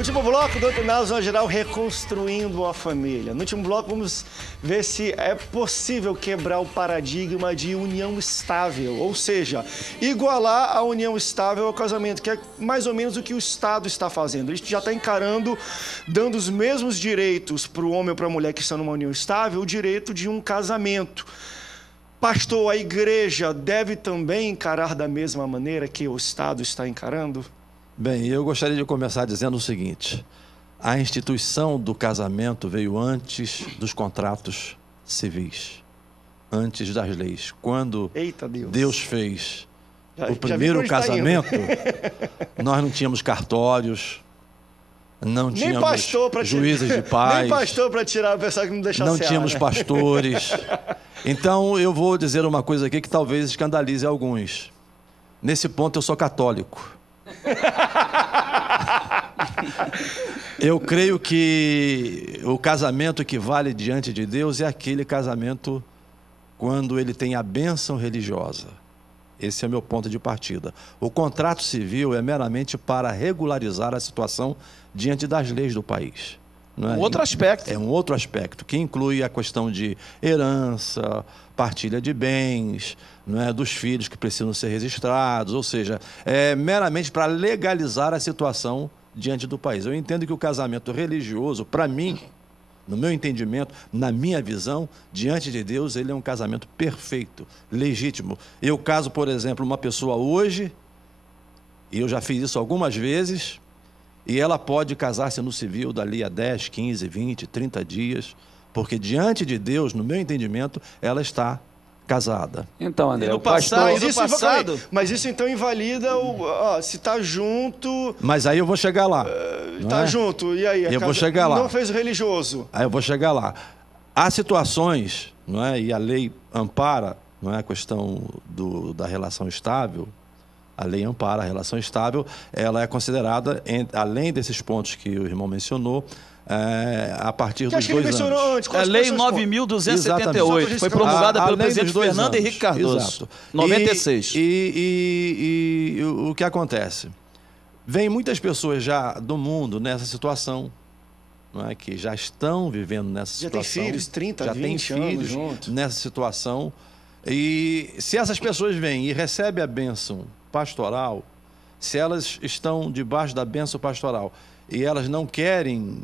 Último bloco do Doutrinação Geral, reconstruindo a família. No último bloco, vamos ver se é possível quebrar o paradigma de união estável, ou seja, igualar a união estável ao casamento, que é mais ou menos o que o Estado está fazendo. A gente já está encarando, dando os mesmos direitos para o homem ou para a mulher que estão numa união estável, o direito de um casamento. Pastor, a igreja deve também encarar da mesma maneira que o Estado está encarando? Bem, eu gostaria de começar dizendo o seguinte: a instituição do casamento veio antes dos contratos civis, antes das leis. Quando Deus fez o primeiro casamento, nós não tínhamos cartórios, não tínhamos juízes de paz, nem pastor para tirar a pessoa que não deixa não tínhamos pastores. Então, eu vou dizer uma coisa aqui que talvez escandalize alguns. Nesse ponto, eu sou católico. Eu creio que o casamento que vale diante de Deus é aquele casamento quando ele tem a bênção religiosa. Esse é o meu ponto de partida. O contrato civil é meramente para regularizar a situação diante das leis do país. Não é? Outro aspecto. É um outro aspecto, que inclui a questão de herança, partilha de bens, não é, dos filhos que precisam ser registrados, ou seja, é meramente para legalizar a situação diante do país. Eu entendo que o casamento religioso, para mim, no meu entendimento, na minha visão, diante de Deus, ele é um casamento perfeito, legítimo. Eu caso, por exemplo, uma pessoa hoje, e eu já fiz isso algumas vezes, e ela pode casar-se no civil dali a 10, 15, 20, 30 dias, porque diante de Deus, no meu entendimento, ela está casada. Então, André, mas isso então invalida se está junto... Mas aí eu vou chegar lá. Está junto, e aí? Eu vou chegar lá. Não fez o religioso. Aí eu vou chegar lá. Há situações, não é? E a lei ampara, não é, a questão da relação estável. A lei ampara a relação estável, ela é considerada, além desses pontos que o irmão mencionou, a partir dos 2 anos. Antes, a Lei 9.278 foi promulgada pelo presidente Fernando Henrique Cardoso, Exato. 96. E o que acontece? Vem muitas pessoas já do mundo nessa situação, não é? Que já estão vivendo nessa situação. Já tem filhos, 30, já 20 tem filhos juntos. Nessa situação. E se essas pessoas vêm e recebem a bênção pastoral, se elas estão debaixo da bênção pastoral e elas não querem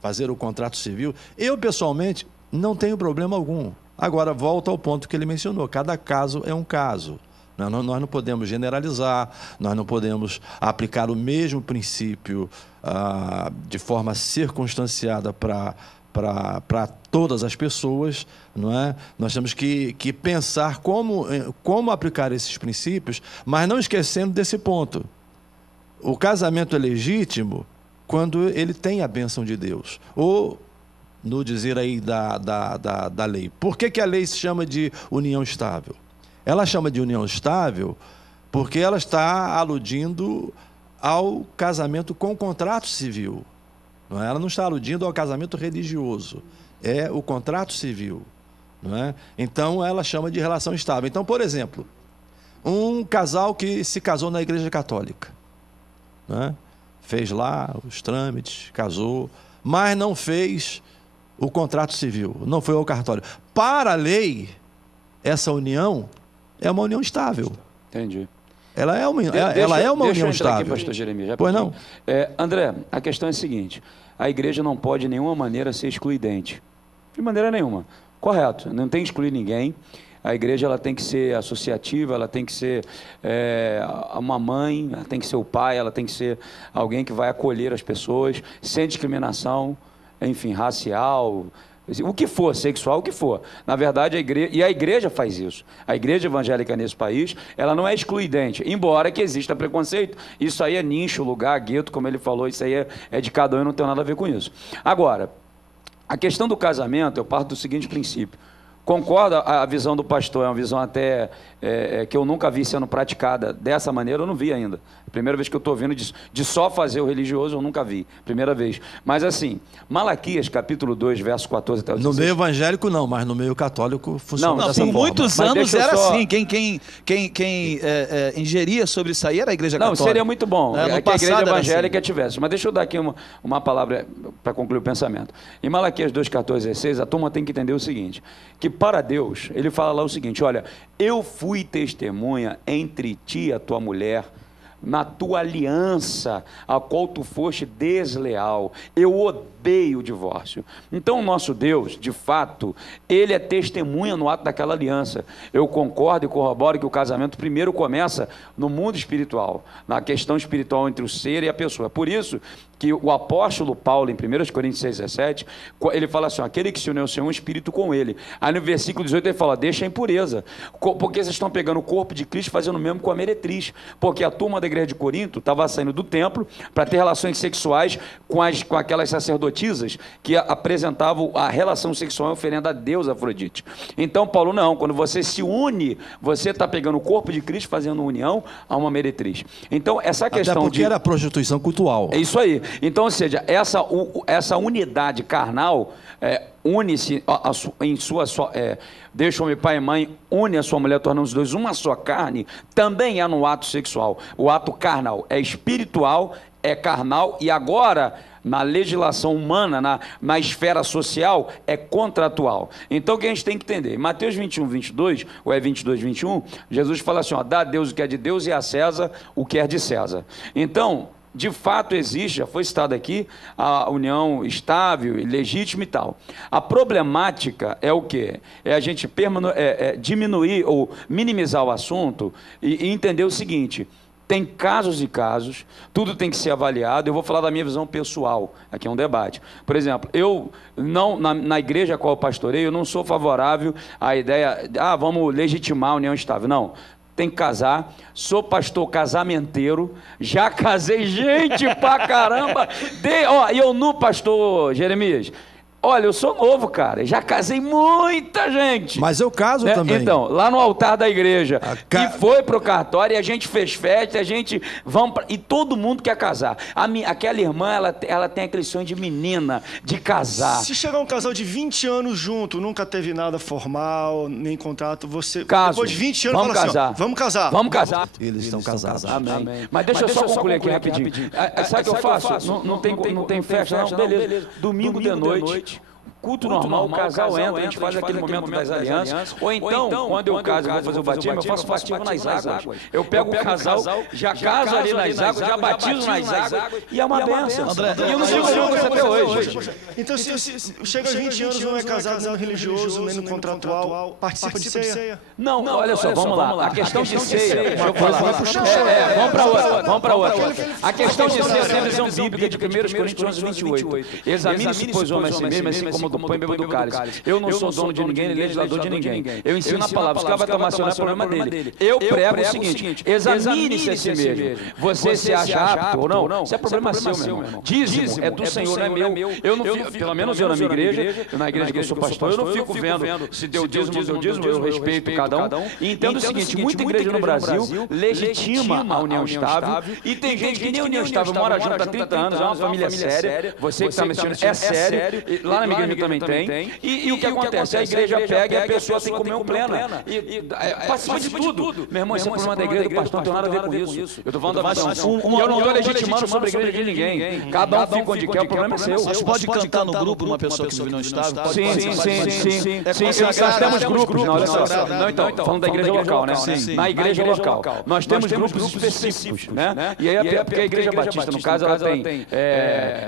fazer o contrato civil, eu pessoalmente não tenho problema algum. Agora, volta ao ponto que ele mencionou, cada caso é um caso. Nós não podemos generalizar, nós não podemos aplicar o mesmo princípio de forma circunstanciada para todas as pessoas, não é? Nós temos que pensar como aplicar esses princípios, mas não esquecendo desse ponto. O casamento é legítimo quando ele tem a bênção de Deus, ou no dizer aí da lei. Por que a lei se chama de união estável? Ela chama de união estável porque ela está aludindo ao casamento com contrato civil. Não é? Ela não está aludindo ao casamento religioso, é o contrato civil. Não é? Então, ela chama de relação estável. Então, por exemplo, um casal que se casou na Igreja Católica, não é? Fez lá os trâmites, casou, mas não fez o contrato civil, não foi ao cartório. Para a lei, essa união é uma união estável. Entendi. Ela é uma união estável. Aqui, pastor Jeremias, pois não? André, a questão é a seguinte: a igreja não pode de nenhuma maneira ser excludente. De maneira nenhuma. Correto, não tem que excluir ninguém. A igreja ela tem que ser associativa, ela tem que ser uma mãe, ela tem que ser o pai, ela tem que ser alguém que vai acolher as pessoas, sem discriminação, enfim, racial, o que for, sexual, o que for. Na verdade, a igreja faz isso. A igreja evangélica nesse país, ela não é excludente, embora que exista preconceito. Isso aí é nicho, lugar, gueto, como ele falou, isso aí é de cada um e não tem nada a ver com isso. Agora, a questão do casamento, eu parto do seguinte princípio. Concordo, a visão do pastor é uma visão até que eu nunca vi sendo praticada dessa maneira, eu não vi ainda. Primeira vez que eu estou ouvindo disso. De só fazer o religioso, eu nunca vi. Primeira vez. Mas assim, Malaquias, capítulo 2, verso 14 até o 16. No meio evangélico não, mas no meio católico funciona dessa por forma. muitos anos era assim. Quem ingeria sobre isso aí era a Igreja Católica. Não, seria muito bom que a Igreja Evangélica tivesse. Mas deixa eu dar aqui uma palavra para concluir o pensamento. Em Malaquias 2, 14 e 16, a turma tem que entender o seguinte, que para Deus, ele fala lá o seguinte, olha, eu fui testemunha entre ti e a tua mulher, na tua aliança, a qual tu foste desleal. Eu odeio o divórcio. Então, o nosso Deus, de fato, ele é testemunha no ato daquela aliança. Eu concordo e corroboro que o casamento primeiro começa no mundo espiritual, na questão espiritual entre o ser e a pessoa. Por isso que o apóstolo Paulo, em 1 Coríntios 6,17, ele fala assim, aquele que se uniu ao Senhor, um espírito com ele. Aí no versículo 18 ele fala, deixa a impureza, porque vocês estão pegando o corpo de Cristo e fazendo o mesmo com a meretriz, porque a turma da igreja de Corinto estava saindo do templo para ter relações sexuais com aquelas sacerdotisas que apresentavam a relação sexual oferenda a Deus, Afrodite. Então Paulo, não, quando você se une, você está pegando o corpo de Cristo fazendo união a uma meretriz. Então essa questão até porque era a prostituição cultual. É isso aí. Então, ou seja, essa unidade carnal une-se em deixa o homem pai e mãe, une a sua mulher, tornando os dois uma só carne, também é no ato sexual. O ato carnal é espiritual, é carnal, e agora, na legislação humana, na esfera social, é contratual. Então, o que a gente tem que entender? Em Mateus 21, 22, ou é 22, 21, Jesus fala assim, ó, dá a Deus o que é de Deus e a César o que é de César. Então, de fato existe, já foi citado aqui, a união estável, legítima e tal. A problemática é o quê? É a gente diminuir ou minimizar o assunto e entender o seguinte, tem casos e casos, tudo tem que ser avaliado. Eu vou falar da minha visão pessoal, aqui é um debate. Por exemplo, eu não, na igreja a qual eu pastorei, eu não sou favorável à ideia, vamos legitimar a união estável. Não. Tem que casar, sou pastor casamenteiro, já casei gente pra caramba, e eu no pastor Jeremias, olha, eu sou novo, cara, já casei muita gente. Mas eu caso também. Então, lá no altar da igreja, e foi pro cartório, e a gente fez festa, e todo mundo quer casar. Aquela irmã, ela tem aquele sonho de menina, de casar. Se chegar um casal de 20 anos junto, nunca teve nada formal, nem contrato, você, depois de 20 anos, vamos fala casar. Assim, ó, vamos casar. Vamos casar. Eles estão casados. Amém. Mas deixa eu só concluir aqui rapidinho. Sabe o que eu faço? Não tem festa, não? Beleza. Domingo de noite. Culto normal, o casal entra, a gente faz aquele momento das alianças, ou então, quando eu caso e vou fazer o batismo, eu faço batismo nas águas. Eu pego o casal, já caso ali nas águas, já batizo nas águas, e é uma benção. E eu não digo isso até hoje. Então, se chega aos 20 anos, não é casado, não é religioso, nem no contratual, participa de ceia? Não, olha só, vamos lá. A questão de ceia, deixa eu falar. Vamos para outra. A questão de ceia é a visão bíblica de 1 Coríntios 28. Examine-se, pois, homem assim mesmo, assim como põe bebendo do cálice. Eu não sou dono de ninguém, nem legislador de ninguém. Eu ensino a palavra, os caras vai tomar ação, não é problema dele. Eu prego o seguinte, examine-se a si mesmo. Você se acha apto ou não? Isso é problema seu, meu irmão. Dízimo é do Senhor, não é meu. Eu não fico, pelo menos eu na minha igreja, na igreja que eu sou pastor, eu não fico vendo se deu dízimo, eu respeito cada um. E entendo o seguinte, muita igreja no Brasil legitima a união estável, e tem gente que nem união estável mora junto há 30 anos, é uma família séria, você que está me assistindo é sério, lá na minha igreja também tem. E o que acontece? A igreja pega e a pessoa tem comunhão plena. Participa de tudo. Meu irmão, esse é o problema da igreja do pastor, não tem nada a ver com isso. Eu estou falando da visão. Eu não estou legitimando sobre a igreja de ninguém. Cada um fica onde quer, o problema é seu. Mas pode cantar no grupo uma pessoa que não estável? Sim. Nós temos grupos, não, olha só. Não, então, falando da igreja local, né? Na igreja local. Nós temos grupos específicos, né? E aí, porque a igreja batista, no caso, ela tem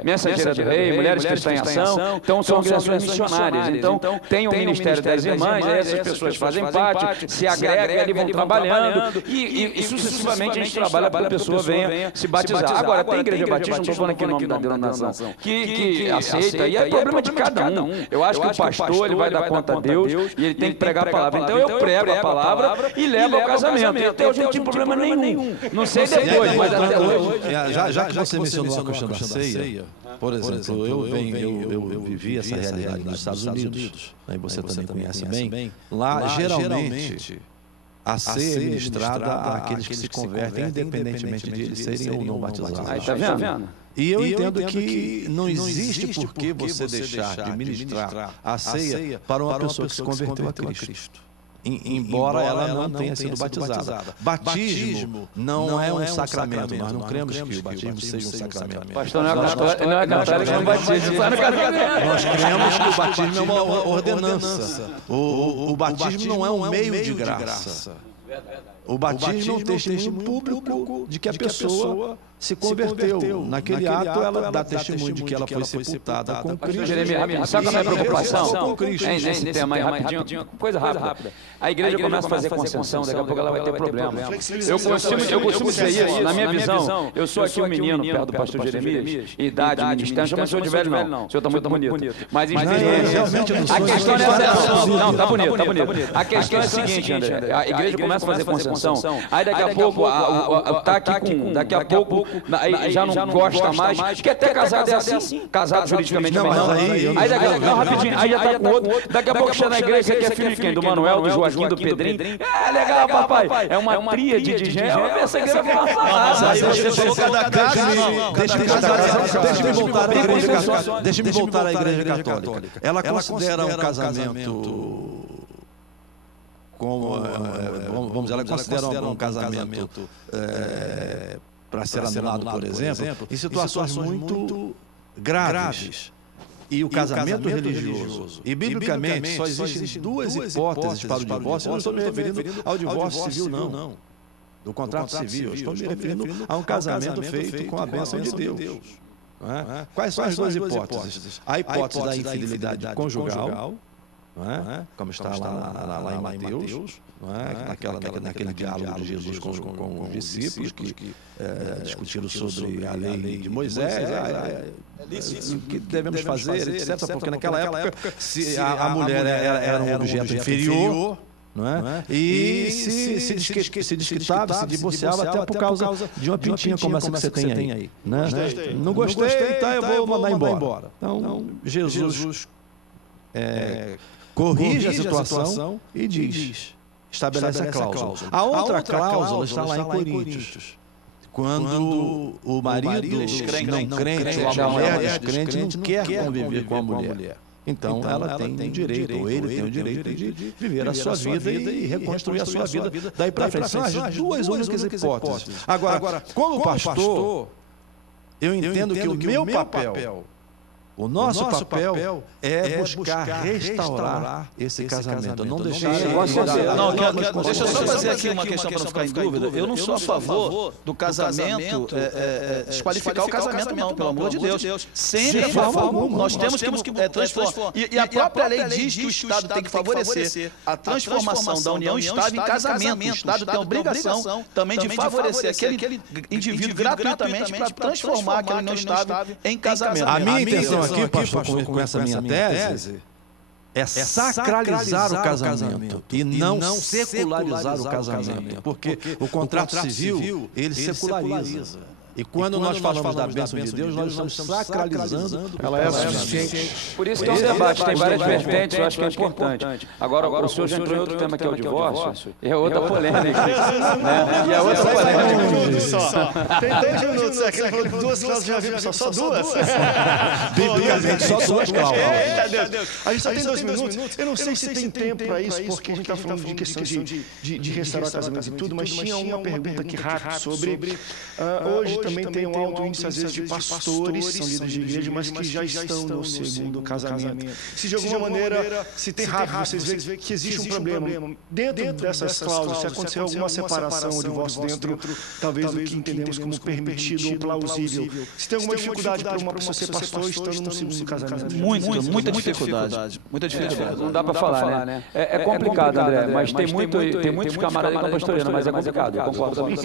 Mensageira do Rei, Mulheres Cristãs em Ação, então são organizações missionárias. Então, tem o Ministério das Irmãs, aí essas pessoas fazem parte, se agregam ali, vão trabalhando, e sucessivamente a gente trabalha para que a pessoa venha se batizar. Agora, tem igreja batista, não estou falando aqui o nome da denominação, que aceita, e é problema de cada um. Eu acho que o pastor, ele vai dar conta a Deus, e ele tem que pregar a palavra. Então, eu prego a palavra e levo ao casamento. Então, eu não tive problema nenhum. Não sei depois, mas até hoje. Já que você mencionou a questão da ceia, por exemplo, eu vivi essa realidade nos Estados Unidos, aí você também conhece bem. Lá, geralmente, a ser ministrada àqueles que se convertem, independentemente de eles serem ou não batizados. Aí, tá vendo? E eu entendo que não existe por que você deixar de ministrar a ceia para uma pessoa que se converteu a Cristo, embora ela não tenha sido batizada. Batismo não é um sacramento, nós não cremos que o batismo seja um sacramento. Pastor não é católico, não batiza. Nós cremos que o batismo é uma ordenança. O batismo não é um meio de graça. O batismo é um testemunho público de que a pessoa se converteu. Naquele ato, ela dá testemunho de que ela foi sepultada com Cristo. Jeremias, sabe qual é a preocupação? Nesse tema aí, rapidinho, coisa rápida. A igreja começa a fazer concessão, daqui a pouco ela vai ter problema. Eu costumo dizer isso, na minha visão. Eu sou aqui um menino perto do pastor Jeremias, idade, ministério, chama o senhor de velho não. O senhor está muito bonito. Mas a questão não é essa. Não, tá bonito. A questão é a seguinte, André. A igreja começa a fazer concessão. Aí daqui a pouco, tá aqui com, daqui a pouco, aí já não gosta mais, porque até casado é assim, casado juridicamente também não. Aí daqui a pouco, rapidinho, aí já tá com outro, daqui a pouco chega na igreja, você quer filho de quem? Do Manuel, do Joaquim, do Pedrinho. É legal, papai, é uma tríade de gente, essa igreja não passa nada. Deixa-me voltar à igreja católica. Ela considera um casamento... vamos dizer, ela considera um casamento para ser anulado, por exemplo, em situações muito graves. E o casamento religioso. E, biblicamente, só existem duas hipóteses para o divórcio. Eu não estou me referindo ao divórcio civil, não. Do contrato civil. Eu estou me referindo a um casamento feito com a bênção de Deus. Quais são as duas hipóteses? A hipótese da infidelidade conjugal, como está lá em Mateus, naquele diálogo de Jesus com os discípulos que discutiram sobre a lei de Moisés, o que devemos fazer, etc. Porque naquela época a mulher era um objeto inferior, e se desquitava, se divorciava até por causa de uma pintinha como essa que você tem aí. Não gostei, então eu vou mandar embora. Então, Jesus corrige a situação e diz, estabelece a cláusula. A outra cláusula está lá em Coríntios. Quando o marido não crente ou a mulher descrente não quer conviver com a mulher. Então ela tem o direito, ou ele tem o direito de viver a sua vida e reconstruir a sua vida daí para frente. São as duas únicas hipóteses. Agora, como pastor, eu entendo que o meu papel, o nosso papel é buscar restaurar esse casamento. Não deixar... Deixa eu só fazer aqui uma questão para não ficar em dúvida. Eu não sou a favor do casamento, desqualificar o casamento, não, pelo amor de Deus. Sempre a favor. Nós temos que transformar. E a própria lei diz que o Estado tem que favorecer a transformação da união estável em casamento. O Estado tem a obrigação também de favorecer aquele indivíduo gratuitamente para transformar aquela união estável em casamento. A minha intenção aqui, pastor, com essa minha tese, é sacralizar o casamento e não secularizar o casamento, porque o contrato civil, ele seculariza. E quando nós falamos da bênção de Deus, nós estamos sacralizando. Ela é suficiente. Por isso que é um debate, tem várias vertentes, eu acho que é importante. Agora o senhor já entrou em outro tema que é o divórcio, e é outra polêmica. E é outra polêmica. Tem 10 minutos, aquele falou que duas cláusulas já viram, só duas? Biblicamente, só duas cláusulas. A gente só tem 2 minutos. Eu não sei se tem tempo para isso, porque a gente está falando de questão de restaurar casamento e tudo, mas tinha uma pergunta aqui rápida sobre... Hoje também tem um alto índice, às vezes, de pastores, são líderes de igreja, mas que já estão no segundo casamento. Se de alguma maneira, se tem rápido, vocês veem que existe um problema. Dentro dessas cláusulas, se acontecer alguma separação ou divórcio dentro, talvez do que entendemos como permitido ou plausível. Se tem alguma dificuldade para uma pessoa ser pastor estando no segundo casamento? Muita dificuldade. Muita dificuldade. Não dá para falar, né? É complicado, André, mas tem muitos camaradas com pastorando, mas é complicado, eu concordo também.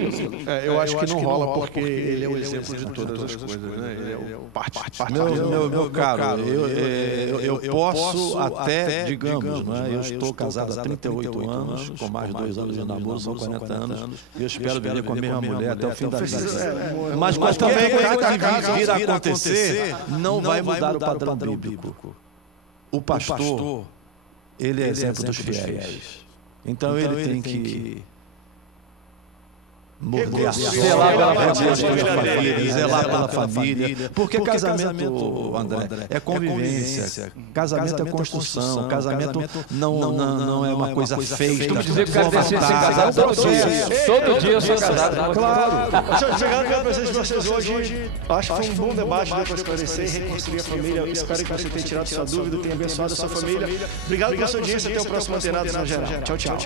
Eu acho que não rola porque ele é o exemplo de todas as coisas, né? Ele é o parte. Meu caro, eu posso até, digamos, né? Eu estou casado há 38 anos, com mais de 2 anos de namoro, são 40 anos, e eu espero viver com a mesma mulher até o fim da vida. Mas também, cada caso vir a acontecer, não vai mudar o padrão bíblico. O pastor, ele é exemplo dos fiéis. Então ele tem que zelar pela família. Porque casamento, André, é convivência. Casamento é construção. Casamento não é uma coisa feita. Vamos dizer que o cara tem que ser casado todo dia eu sou casado. Claro. Chegaram aqui a presença de vocês hoje. Acho que foi um bom debate para esclarecer e reconstruir a família. Espero que você tenha tirado sua dúvida, tenha abençoado a sua família. Obrigado pela sua audiência. Até o próximo Antenados na Geral. Tchau, tchau.